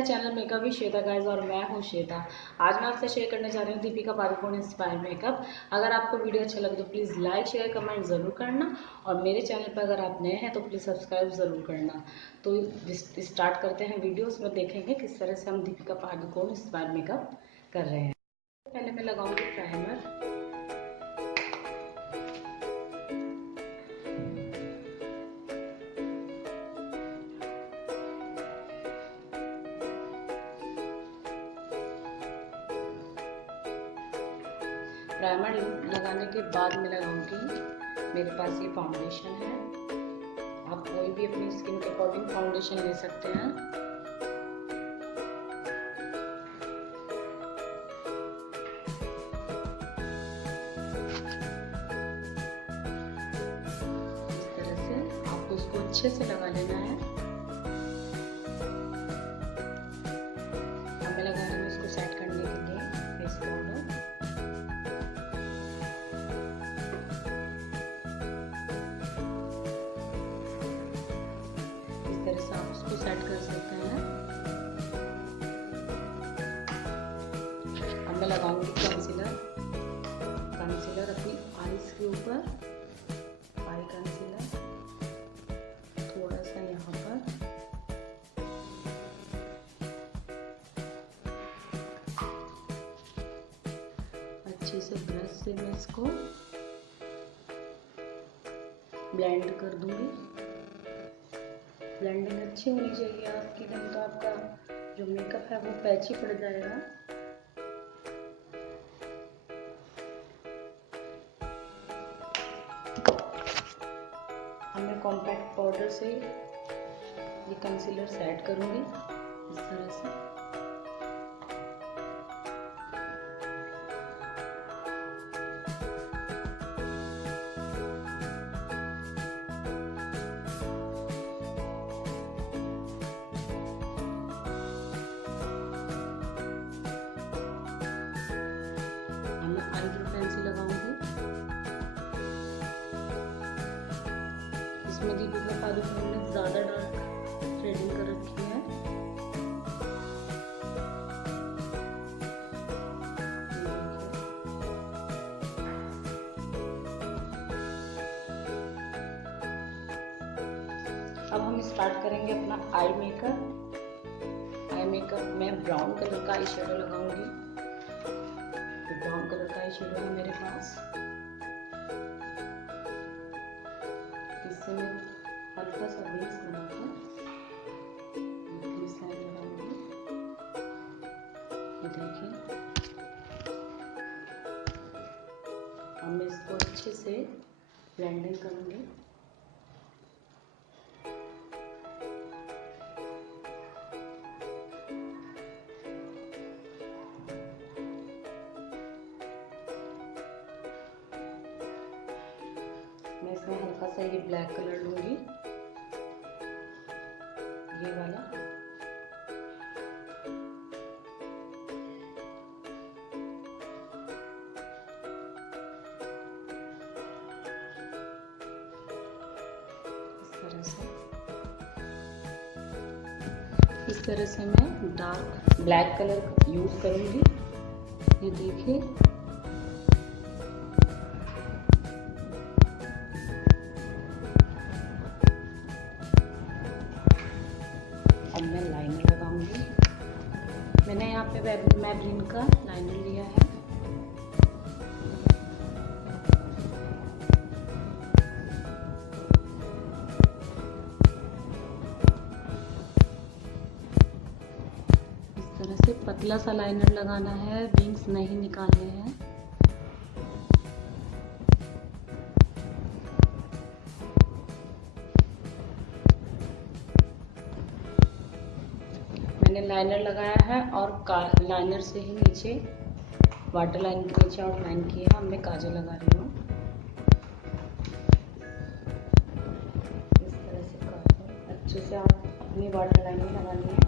है channel makeup with Shweta guys और मैं हूं श्वेता। आज मैं आपसे शेयर करने जा रही हूं दीपिका पादुकोण इंस्पायर मेकअप। अगर आपको वीडियो अच्छा लगे तो प्लीज़ लाइक शेयर कमेंट ज़रूर करना और मेरे चैनल पर अगर आप नए हैं तो प्लीज़ सब्सक्राइब ज़रूर करना। तो स्टार्ट करते हैं वीडियो। उसमें देखेंगे किस तरह से हम दीपिका पादुकोण इंस्पायर मेकअप कर रहे हैं। पहले मैं लगाऊंगी प्राइमर। प्राइमर लगाने के बाद मैं लगाऊंगी, मेरे पास ये फाउंडेशन है। आप कोई भी अपनी स्किन के अकॉर्डिंग फाउंडेशन ले सकते हैं। इस तरह से आपको उसको अच्छे से लगा लेना है। अब मैं लगा रही हूँ इसको सेट करने के लिए फेस पाउडर। आप उसको सेट कर सकते हैं। अब मैं लगाऊंगी कंसीलर अपनी आईज के ऊपर, आई कंसीलर थोड़ा सा यहाँ पर। अच्छे से ब्रश से मैं इसको ब्लेंड कर दूंगी। ब्लेंडिंग अच्छी होनी चाहिए आपकी, नहीं तो आपका जो मेकअप है वो पैची पड़ जाएगा। अब मैं कॉम्पैक्ट पाउडर से ये कंसीलर सेट करूंगी इस तरह से। आईब्रो पेंसिल लगाऊंगी। इसमें दीपिका पादुकोण ने ज्यादा डार्क थ्रेडिंग कर रखी है। अब हम स्टार्ट करेंगे अपना आई मेकअप। आई मेकअप में ब्राउन कलर का आई शेडो लगाऊंगी। ब्राउन कलर का आई शेडो है मेरे पास। इससे मैं हल्का सा बेस बनाकर बेस लाइन लगाऊंगी। ये देखिए, अब मैं इसको अच्छे से ब्लेंडिंग करूंगी। मैं इसमें हल्का सा ये ब्लैक कलर लूंगी, ये वाला। इस तरह से मैं डार्क ब्लैक कलर यूज करूंगी। ये देखिए, अब मैं लाइनर लगाऊंगी। मैंने यहाँ पे मैबलिन का लाइनर लिया है। इस तरह से पतला सा लाइनर लगाना है, विंग्स नहीं निकालने हैं। मैंने लाइनर लगाया है और लाइनर से ही नीचे वाटर लाइन के नीचे आउटलाइन की है। अब मैं काजल लगा रही हूँ। इस तरह से काजल अच्छे से आप अपनी वाटर लाइन में लगानी है।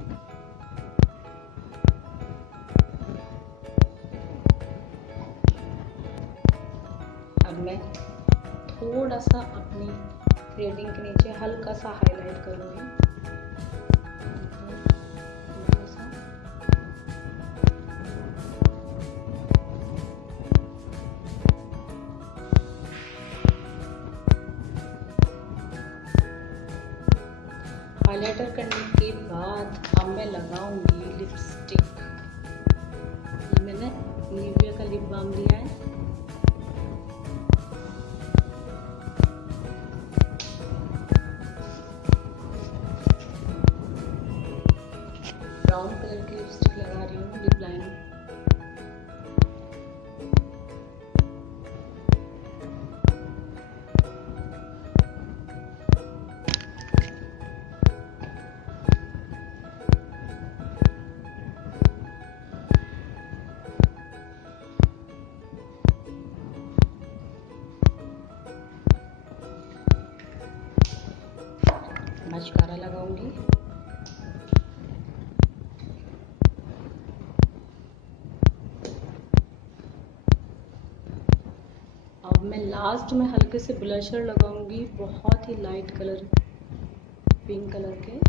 अब मैं थोड़ा सा अपनी थ्रेडिंग के नीचे हल्का सा हाईलाइट करूँगी। थोड़ा सा हाइलाइटर करने के बाद अब मैं लगाऊंगी लिपस्टिक। ये मैंने निविया का लिप बाम लिया है। ब्राउन कलर की लिपस्टिक लगा रही हूँ लिप लाइनर। मस्कारा लगाऊंगी। अब मैं लास्ट में हल्के से ब्लशर लगाऊंगी, बहुत ही लाइट कलर, पिंक कलर के।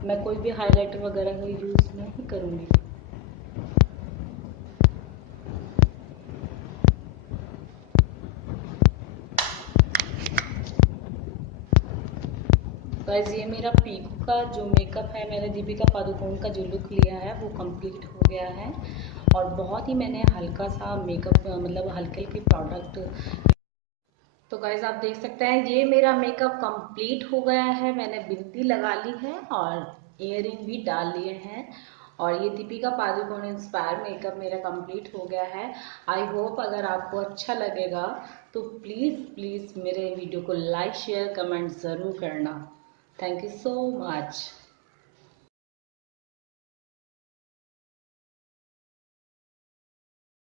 मैं कोई भी हाइलाइटर वगैरह का यूज़ नहीं करूँगी। गाइस ये मेरा पीकू का जो मेकअप है, मैंने दीपिका पादुकोण का जो लुक लिया है वो कंप्लीट हो गया है। और बहुत ही मैंने हल्का सा मेकअप मतलब हल्के हल्के प्रोडक्ट। तो गाइस आप देख सकते हैं ये मेरा मेकअप कंप्लीट हो गया है। मैंने बिंदी लगा ली है और इयररिंग भी डाल लिए हैं। और ये दीपिका पादुकोण इंस्पायर मेकअप मेरा कंप्लीट हो गया है। आई होप अगर आपको अच्छा लगेगा तो प्लीज़ प्लीज़ मेरे वीडियो को लाइक शेयर कमेंट ज़रूर करना। Thank you so much.